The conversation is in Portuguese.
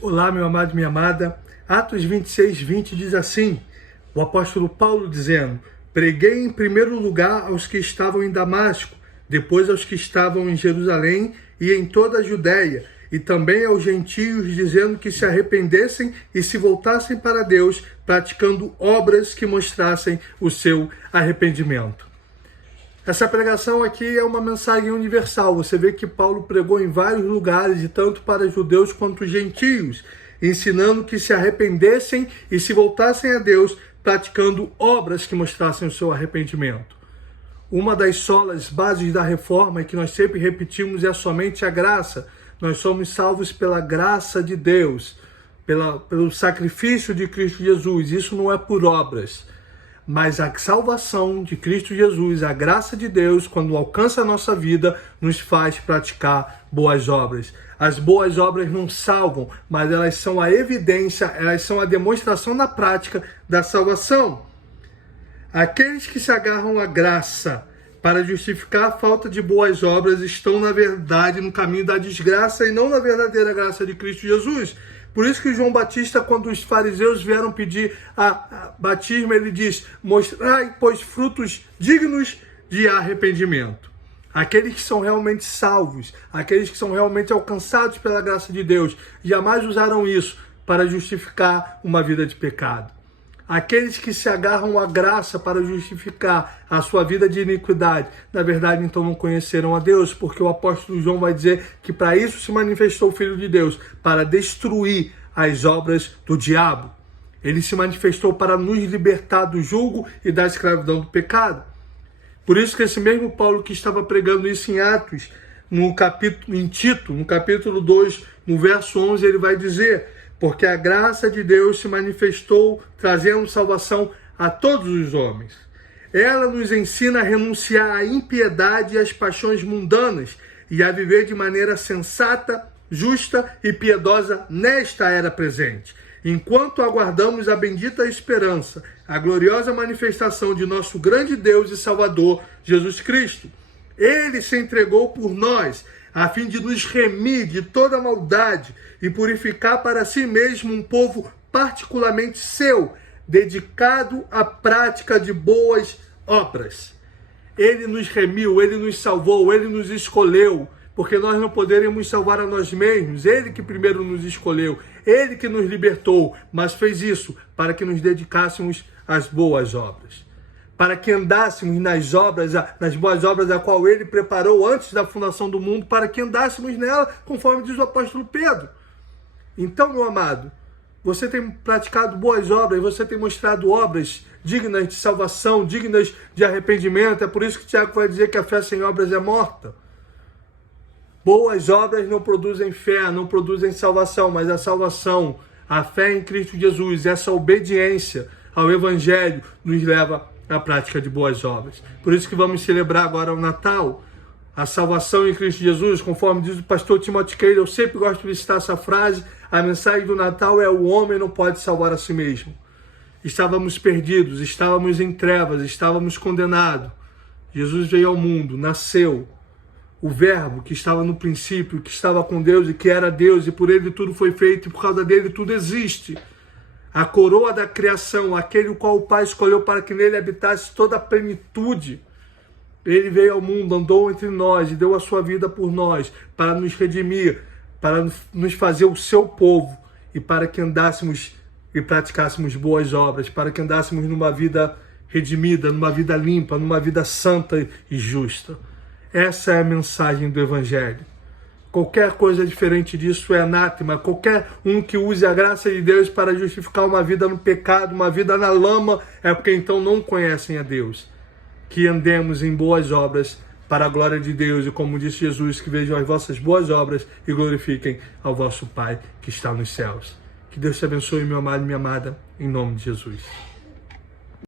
Olá, meu amado e minha amada. Atos 26:20 diz assim, o apóstolo Paulo dizendo: preguei em primeiro lugar aos que estavam em Damasco, depois aos que estavam em Jerusalém e em toda a Judéia, e também aos gentios, dizendo que se arrependessem e se voltassem para Deus, praticando obras que mostrassem o seu arrependimento. Essa pregação aqui é uma mensagem universal. Você vê que Paulo pregou em vários lugares, e tanto para judeus quanto gentios, ensinando que se arrependessem e se voltassem a Deus, praticando obras que mostrassem o seu arrependimento. Uma das solas bases da reforma, e que nós sempre repetimos, é somente a graça. Nós somos salvos pela graça de Deus, pelo sacrifício de Cristo Jesus. Isso não é por obras. Mas a salvação de Cristo Jesus, a graça de Deus, quando alcança a nossa vida, nos faz praticar boas obras. As boas obras não salvam, mas elas são a evidência, elas são a demonstração na prática da salvação. Aqueles que se agarram à graça para justificar a falta de boas obras estão, na verdade, no caminho da desgraça e não na verdadeira graça de Cristo Jesus. Por isso que João Batista, quando os fariseus vieram pedir a batismo, ele diz: mostrai, pois, frutos dignos de arrependimento. Aqueles que são realmente salvos, aqueles que são realmente alcançados pela graça de Deus, jamais usaram isso para justificar uma vida de pecado. Aqueles que se agarram à graça para justificar a sua vida de iniquidade, na verdade, então não conheceram a Deus, porque o apóstolo João vai dizer que para isso se manifestou o Filho de Deus, para destruir as obras do diabo. Ele se manifestou para nos libertar do jugo e da escravidão do pecado. Por isso que esse mesmo Paulo que estava pregando isso em Atos, em Tito, no capítulo 2, no verso 11, ele vai dizer: porque a graça de Deus se manifestou trazendo salvação a todos os homens. Ela nos ensina a renunciar à impiedade e às paixões mundanas e a viver de maneira sensata, justa e piedosa nesta era presente, enquanto aguardamos a bendita esperança, a gloriosa manifestação de nosso grande Deus e Salvador, Jesus Cristo. Ele se entregou por nós, a fim de nos remir de toda maldade e purificar para si mesmo um povo particularmente seu, dedicado à prática de boas obras. Ele nos remiu, ele nos salvou, ele nos escolheu, porque nós não poderíamos salvar a nós mesmos. Ele que primeiro nos escolheu, ele que nos libertou, mas fez isso para que nos dedicássemos às boas obras, para que andássemos nas boas obras a qual ele preparou antes da fundação do mundo, para que andássemos nela, conforme diz o apóstolo Pedro. Então, meu amado, você tem praticado boas obras, você tem mostrado obras dignas de salvação, dignas de arrependimento. É por isso que Tiago vai dizer que a fé sem obras é morta. Boas obras não produzem fé, não produzem salvação, mas a salvação, a fé em Cristo Jesus, essa obediência ao Evangelho nos leva à prática de boas obras. Por isso que vamos celebrar agora o Natal, a salvação em Cristo Jesus, conforme diz o pastor Timothy Keller. Eu sempre gosto de citar essa frase: a mensagem do Natal é: o homem não pode salvar a si mesmo. Estávamos perdidos, estávamos em trevas, estávamos condenados. Jesus veio ao mundo, nasceu. O Verbo que estava no princípio, que estava com Deus e que era Deus, e por ele tudo foi feito, e por causa dele tudo existe. A coroa da criação, aquele o qual o Pai escolheu para que nele habitasse toda a plenitude. Ele veio ao mundo, andou entre nós e deu a sua vida por nós, para nos redimir, para nos fazer o seu povo, e para que andássemos e praticássemos boas obras, para que andássemos numa vida redimida, numa vida limpa, numa vida santa e justa. Essa é a mensagem do Evangelho. Qualquer coisa diferente disso é anátema. Qualquer um que use a graça de Deus para justificar uma vida no pecado, uma vida na lama, é porque então não conhecem a Deus. Que andemos em boas obras para a glória de Deus, e como disse Jesus, que vejam as vossas boas obras e glorifiquem ao vosso Pai que está nos céus. Que Deus te abençoe, meu amado e minha amada, em nome de Jesus.